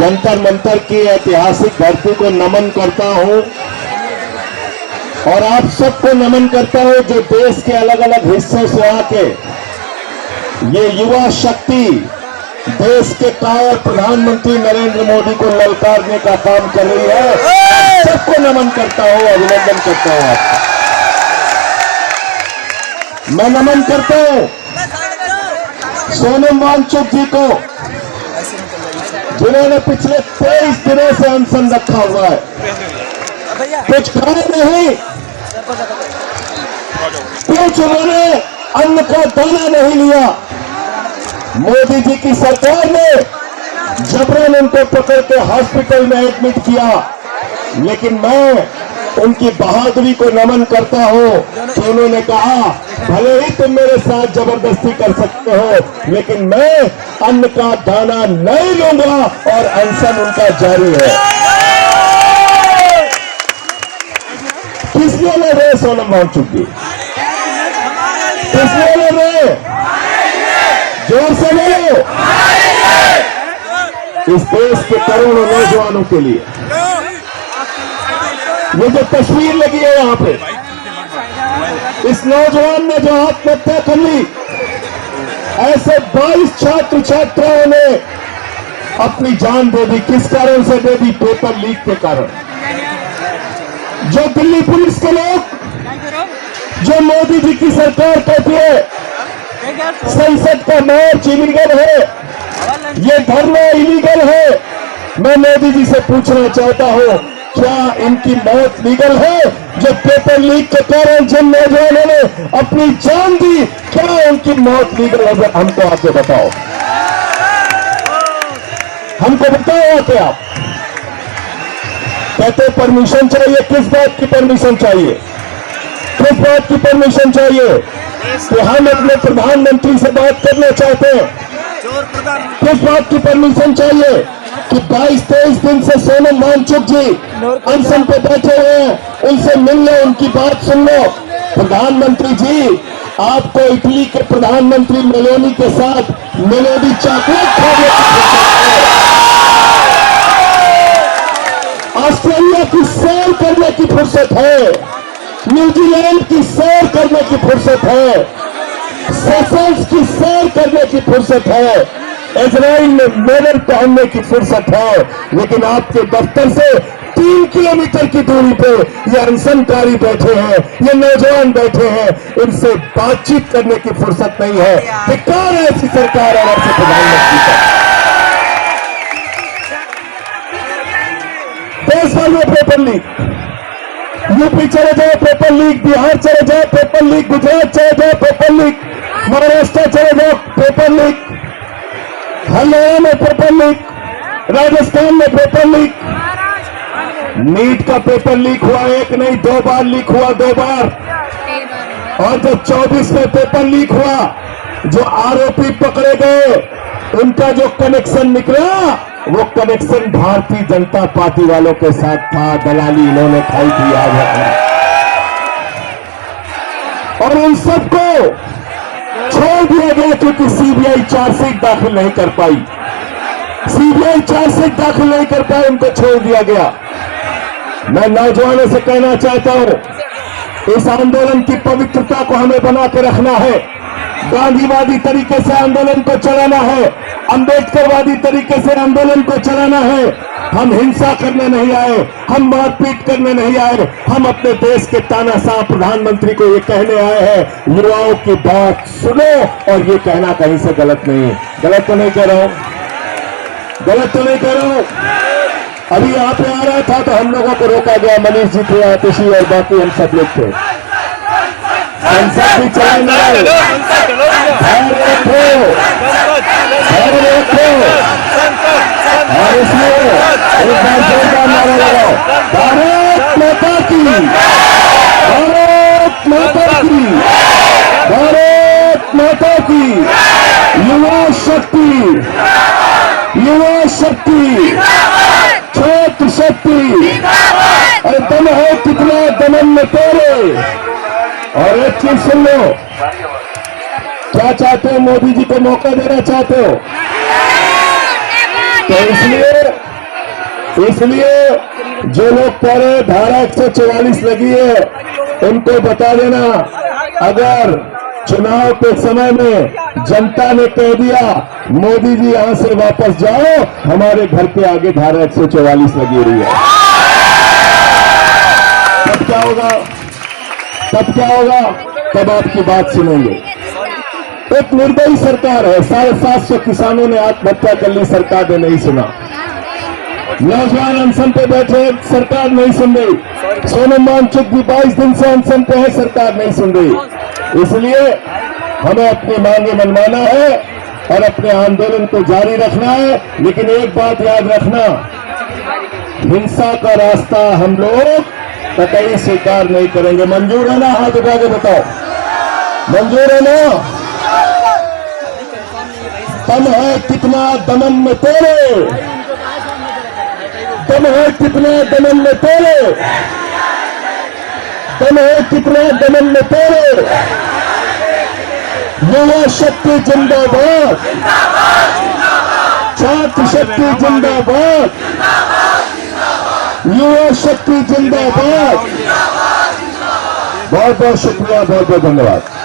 जंतर मंतर की ऐतिहासिक धरती को नमन करता हूं और आप सबको नमन करता हूं जो देश के अलग अलग हिस्सों से आके ये युवा शक्ति देश के कायर प्रधानमंत्री नरेंद्र मोदी को ललकारने का काम कर रही है। सबको नमन करता हूं, अभिनंदन करता हूं आपका। मैं नमन करता हूं सोनम वांगचुक जी को, जिन्होंने पिछले 23 दिनों से अनशन रखा हुआ है, कुछ खाए नहीं, कुछ उन्होंने अन्न का दाना नहीं लिया। मोदी जी की सरकार ने जबरन उनको पकड़ के हॉस्पिटल में एडमिट किया, लेकिन मैं उनकी बहादुरी को नमन करता हूं कि उन्होंने कहा भले ही तुम मेरे साथ जबरदस्ती कर सकते हो, लेकिन मैं अन्न का दाना नहीं लूंगा और अनशन उनका जारी है। किस लिए लड़ रहे सोनम वांगचुक जी? किस लिए लड़ रहे? जोर से बोलो। इस देश के करोड़ों नौजवानों के लिए। ये जो तस्वीर लगी है यहां पे, इस नौजवान ने जो आत्महत्या कर ली, ऐसे 22 छात्र छात्राओं ने अपनी जान दे दी। किस कारण से दे दी? पेपर लीक के कारण। जो दिल्ली पुलिस के लोग, जो मोदी जी की सरकार कहती है संसद का मार्च इलीगल है, ये धरना इलीगल है, मैं मोदी जी से पूछना चाहता हूं क्या इनकी मौत लीगल है? जो पेपर लीक के कारण जिन नौजवानों ने अपनी जान दी, क्या उनकी मौत लीगल है? हमको आके बताओ, हमको बताओ आके आप। कहते परमिशन चाहिए, किस बात की परमिशन चाहिए? किस बात की परमिशन चाहिए? कि हम अपने प्रधानमंत्री से बात करना चाहते हैं। किस बात की परमिशन चाहिए? कि 22-23 दिन से सोनम वांगचुक जी अनशन पे बैठे हुए हैं, उनसे मिल लो, उनकी बात सुन लो। प्रधानमंत्री जी, आपको इटली के प्रधानमंत्री मेलोनी के साथ मेलोडी चॉकलेट खाने की फुर्सत है, ऑस्ट्रेलिया की सैर करने की फुर्सत है, न्यूजीलैंड की सैर करने की फुर्सत है, सेशल्स की सैर करने की फुर्सत है, इजराइल में मेडल पहनने की फुर्सत है, लेकिन आपके दफ्तर से 3 किलोमीटर की दूरी पे ये अनशनकारी बैठे हैं, ये नौजवान बैठे हैं, इनसे बातचीत करने की फुर्सत नहीं है। धिक्कार है ऐसी सरकार और ऐसे प्रधानमंत्री का। देश भर में पेपर लीक, यूपी चले जाओ पेपर लीक, बिहार चले जाओ पेपर लीक, गुजरात चले जाओ पेपर लीक, महाराष्ट्र चले जाओ पेपर लीक, हरियाणा में पेपर लीक, राजस्थान में पेपर लीक। नीट का पेपर लीक हुआ, एक नहीं 2 बार लीक हुआ, 2 बार। और जो 24 में पेपर लीक हुआ, जो आरोपी पकड़े गए, उनका जो कनेक्शन निकला, वो कनेक्शन भारतीय जनता पार्टी वालों के साथ था। दलाली इन्होंने खाई थी, याद रखना। और उन सबको छोड़ दिया गया क्योंकि सीबीआई चार्जशीट दाखिल नहीं कर पाई। सीबीआई चार्जशीट दाखिल नहीं कर पाई, उनको छोड़ दिया गया। मैं नौजवानों से कहना चाहता हूं, इस आंदोलन की पवित्रता को हमें बना के रखना है। गांधीवादी तरीके से आंदोलन को चलाना है, अंबेडकरवादी तरीके से आंदोलन को चलाना है। हम हिंसा करने नहीं आए, हम मारपीट करने नहीं आए, हम अपने देश के तानाशाह प्रधानमंत्री को ये कहने आए हैं युवाओं की बात सुनो, और ये कहना कहीं से गलत नहीं है। गलत तो नहीं कह रहा हूं, गलत तो नहीं कह रहा हूं। अभी यहाँ पे आ रहा था तो हम लोगों को रोका गया, मनीष जी थे, आतिशी और बाकी हम सब लोग थे। संसद भी चलाना है, धैर्य रखो, धैर्य रखो, और इसमें एक बार जोरदार नारा लगाओ, भारत माता की, भारत माता की, भारत माता की। युवा शक्ति, युवा शक्ति, छात्र शक्ति। अरे दम है कितना दमन में तेरे। और एक चीज सुन लो, क्या चाहते हो? मोदी जी को मौका देना चाहते हो? तो इसलिए जो लोग कह रहे धारा 144 लगी है, उनको बता देना, अगर चुनाव के समय में जनता ने कह दिया मोदी जी यहां से वापस जाओ, हमारे घर के आगे धारा 144 लगी हुई है, तब क्या होगा? तब आपकी बात सुनेंगे। एक निर्दयी सरकार है, 750 किसानों ने आत्महत्या कर ली, सरकार ने नहीं सुना। नौजवान अनशन पे बैठे, सरकार नहीं सुन रही। सोनम वांगचुक भी 22 दिन से अनशन पे है, सरकार नहीं सुन रही। इसलिए हमें अपनी मांगे मनवाना है और अपने आंदोलन को जारी रखना है, लेकिन एक बात याद रखना, हिंसा का रास्ता हम लोग कतई स्वीकार नहीं करेंगे। मंजूर है ना? हाथ उठा के बताओ, मंजूर है ना? दम है कितना दमन में तेरे, दम है कितना दमन में तेरे, दम है कितना दमन में तेरे। युवा शक्ति जिंदाबाद, छात्र शक्ति जिंदाबाद, युवा शक्ति जिंदाबाद। बहुत बहुत शुक्रिया, बहुत बहुत धन्यवाद।